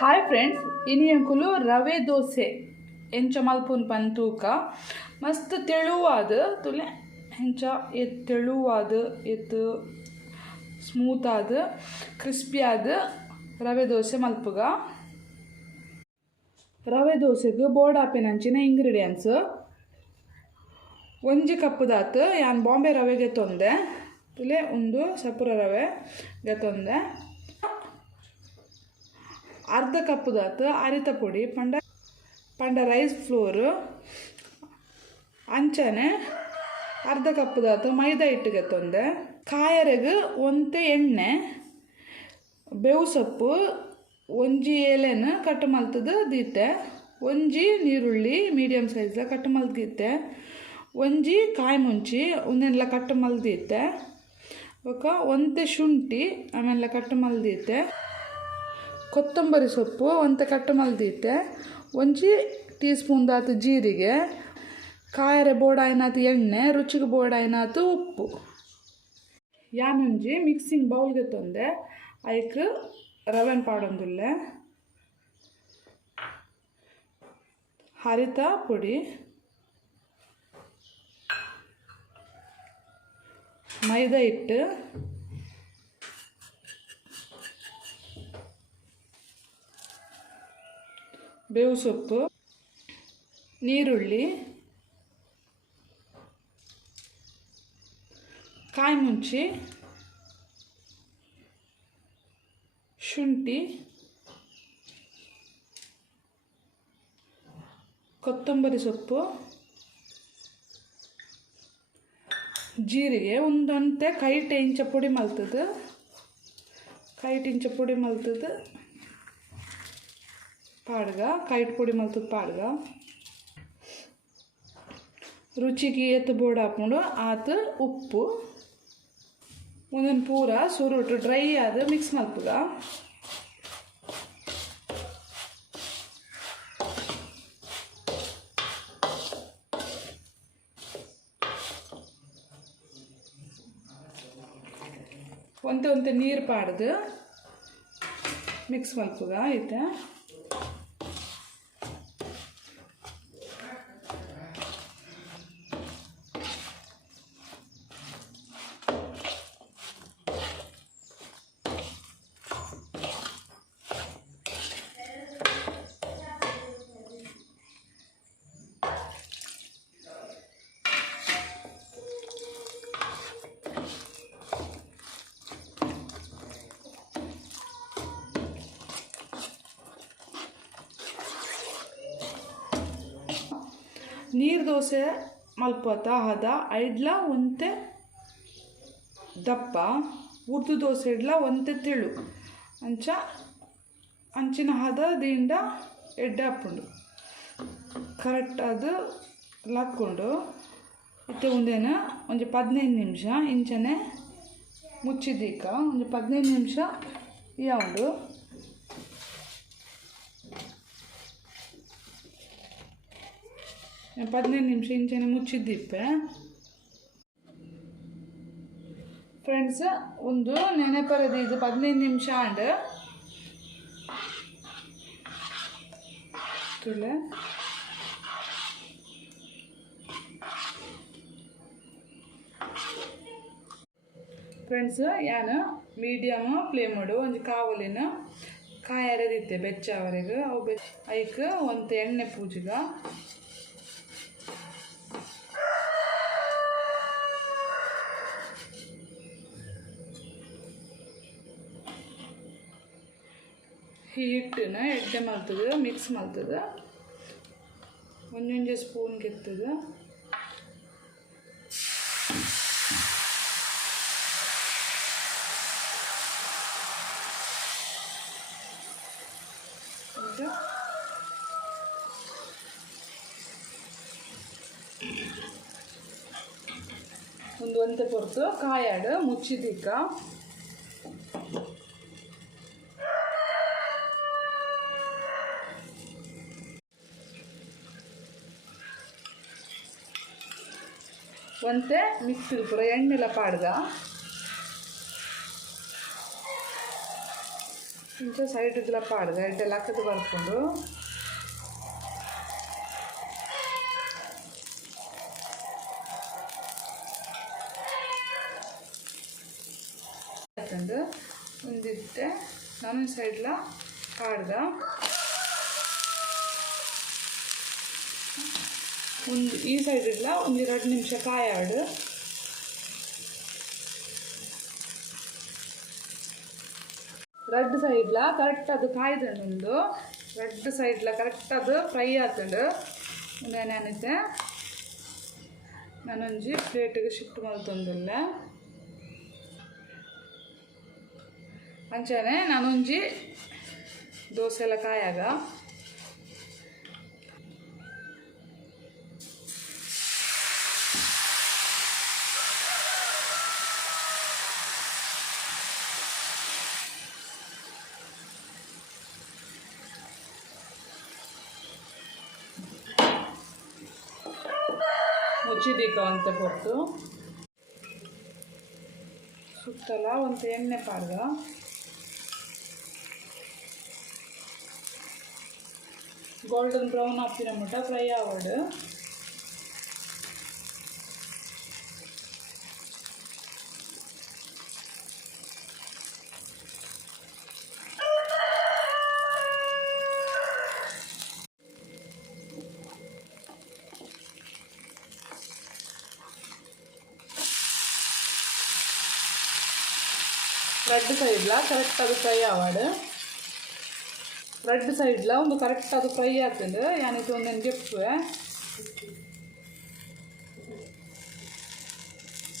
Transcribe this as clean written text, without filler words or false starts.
Hi friends, ಇನಿಯಂಕುಲು ರವೆ ದೋಸೆ ಎಂಚ ಮಲ್ಪುನ್ ಪಂತೂಕ ಮಸ್ತ್ ತೆಳುವಾದ ತುಲೆ ಹೆಂಚ ತೆಳುವಾದ ಎತ್ತು ಸ್ಮೂತ್ ಆದ ಕ್ರಿಸ್ಪಿ ಆದ ರವೆ ದೋಸೆ ಮಲ್ಪುಗ. ರವೆ ದೋಸೆಗೆ ಬೋರ್ಡ್ ಆಪೆನಂಚಿನ ಇಂಗ್ರೀಡಿಯೆಂಟ್ಸ್ ಒಂಜಿ ಕಪ್ಪುದಾತು ಯಾನ್ ಬಾಂಬೆ ರವೆಗೆ ತೊಂದೆ ತುಲೆ ಒಂದು ಸಪುರ ರವೆ ಗೆತ್ತೊಂದೆ. ಅರ್ಧ ಕಪ್ಪುದಾತು ಅರಿತ ಪೊಡಿ ಪಂಡ ರೈಸ್ ಫ್ಲೋರ್ ಅಂಚನೆ ಅರ್ಧ ಕಪ್ಪುದಾತು ಮೈದಾ ಹಿಟ್ಟು ಗೆತ್ತೊಂದೆ. ಕಾಯರೆಗ್ ಒಂತೆ ಎಣ್ಣೆ ಬೇವು ಸೊಪ್ಪು ಒಂಜಿ ಎಲೆನ ಕಟ್ ಮಲ್ತದು ದೀತೆ, ಒಂಜಿ ನೀರುಳ್ಳಿ ಮೀಡಿಯಮ್ ಸೈಜ್ ಕಟ್ ಮಲ್ದೀತೆ, ಒಂಜಿ ಕಾಯಿ ಮುಂಚಿ ಒಂದೆಲ್ಲ ಕಟ್ ಮಲ್ದೀತೆ, ಒಂತೆ ಶುಂಠಿ ಆಮೇಲೆ ಕಟ್ ಮಲ್ದೀತೆ, ಕೊತ್ತಂಬರಿ ಸೊಪ್ಪು ಒಂತೆ ಕಟ್ ಮಲ್ದೀತೆ, ಒಂಜಿ ಟೀ ಸ್ಪೂನ್ ದಾತು ಜೀರಿಗೆ, ಕಾಯರೆ ಬೋಡಾಯಿನಾತು ಎಣ್ಣೆ, ರುಚಿಗೆ ಬೋಡಾಯಿನಾತು ಉಪ್ಪು. ಯಾನೊಂಜಿ ಮಿಕ್ಸಿಂಗ್ ಬೌಲ್ಗೆ ತೊಂದೆ ಐಕ್ ರವೆನ್ ಪಾಡೊಂದುಲ್ಲೆ, ಹರಿತ ಪೊಡಿ, ಮೈದಾ ಹಿಟ್ಟು, ಬೇವು ಸೊಪ್ಪು, ನೀರುಳ್ಳಿ, ಕಾಯಿ ಮುಂಚಿ, ಶುಂಠಿ, ಕೊತ್ತಂಬರಿ ಸೊಪ್ಪು, ಜೀರಿಗೆ ಒಂದೊಂತೆ ಕೈಟ್ ಇಂಚ ಪುಡಿ ಮಲ್ತದು ಪಾಡ್ಗ ಕೈಟ್ ಪುಡಿ ಮಲ್ತದ ಪಾಡ್ಗ ರುಚಿಗೆ ಎತ್ತು ಬೋರ್ಡ್ ಹಾಕೊಂಡು ಆತು ಉಪ್ಪು ಒಂದೊಂದು ಪೂರ ಸುರುಟು ಡ್ರೈ ಆದ ಮಿಕ್ಸ್ ಮಲ್ಪುಗ. ಒಂತೆ ನೀರು ಪಾಡ್ದು ಮಿಕ್ಸ್ ಮಲ್ಪುಗ ಐತೆ. ನೀರು ದೋಸೆ ಮಲ್ಪೋತ ಹದ ಐಡ್ಲ ಒಂತೆ ದಪ್ಪ, ಉರ್ದು ದೋಸೆ ಇಡ್ಲ ಒಂತೆ ತಿಳು ಅಂಚಿನ ಹದ ದಿಂಡ ಎಡ್ಡೆ ಹಾಕ್ಕೊಂಡು ಕರೆಕ್ಟ್ ಅದು ಹಾಕ್ಕೊಂಡು ಇತ್ತೆ ಮುಂದೇನ ಒಂಜಿ 15 ನಿಮಿಷ ಇಂಚನೆ ಮುಚ್ಚಿದೀಕ ಒಂಜಿ 15 ನಿಮಿಷ ಯಾವುದು 15 ನಿಮಿಷ ಇಂಚನೆ ಮುಚ್ಚಿದ್ದಿಪ್ಪೆ. ಫ್ರೆಂಡ್ಸ್, ಒಂದು ನೆನೆಪರದು ಇದು 15 ನಿಮಿಷ ಆಂಡ್ ತುಳೆ ಫ್ರೆಂಡ್ಸ್ ಯಾನು ಮೀಡಿಯಮ್ ಫ್ಲೇಮ್ ಮಾಡು ಒಂಜಿ ಕಾವಲಿನ ಕಾಯರದಿತ್ತೆ ಬೆಚ್ಚವರೆಗೆ ಅವು ಐಕ್ ಒಂತೆ ಎಣ್ಣೆ ಪೂಜಿಗ ಈ ಹಿಟ್ಟನ್ನ ಎಡ್ಡೆ ಮಲ್ತದ ಮಿಕ್ಸ್ ಮಲ್ತದ ಒಂದೊಂದು ಸ್ಪೂನ್ ಗೆತ್ತದ ಒಂತೆ ಪೊರ್ತು ಕಾಯಾಡು ಮುಚ್ಚಿದಿಕ್ಕ ಒಂತೆ ಮಿಕ್ಸ್ ಪೂರ ಎಣ್ಣೆಲ್ಲ ಪಾಡ್ದ ಇಂಚ ಸೈಡ್ ಇದೆಲ್ಲ ಪಾಡ್ಗ ಇಟ್ಟೆಲ್ಲ ಹಾಕದು ಬರ್ಕೊಂಡು ಹಾಕೊಂಡು ಒಂದಿಟ್ಟೆ ನಮ್ಮ ಸೈಡ್ಲ ಪಾಡ್ಗ ಒಂದು ಈ ಸೈಡ್ ಇಲ್ಲ ಒಂದು 2 ನಿಮಿಷ ಕಾಯಾಡು ರೆಡ್ ಸೈಡ್ಲ ಕರೆಕ್ಟ್ ಅದು ಕಾಯ್ದೊಂದು ರೆಡ್ ಸೈಡ್ಲ ಕರೆಕ್ಟ್ ಅದು ಫ್ರೈ ಆತಂಡು ನಾನಿದ್ದೆ ನಾನೊಂಜಿ ಪ್ಲೇಟಿಗೆ ಶಿಫ್ಟ್ ಮಾಡ್ತಂದಿಲ್ಲ ಅಂಚನೆ ನಾನೊಂಜಿ ದೋಸೆ ಎಲ್ಲ ಕಾಯಾಗ ಮುಚ್ಚಿದೀಕ ಅಂತ ಕೊಟ್ಟು ಸುತ್ತಲ ಒಂದು ಎಣ್ಣೆ ಪಾಡ್ಗ ಗೋಲ್ಡನ್ ಬ್ರೌನ್ ಹಾಕಿನ ಮುಟ್ಟ ಫ್ರೈ ಆವಡು ರೆಡ್ ಸೈಡ್ಲ ಕರೆಕ್ಟ್ ಅದು ಫ್ರೈ ಆವಾಡು ರೆಡ್ ಸೈಡ್ಲ ಒಂದು ಕರೆಕ್ಟ್ ಅದು ಫ್ರೈ ಆಗ್ತದೆ ಯಾನಿತ್ತು ಒಂದೊಂದು ಜಪ್ಪು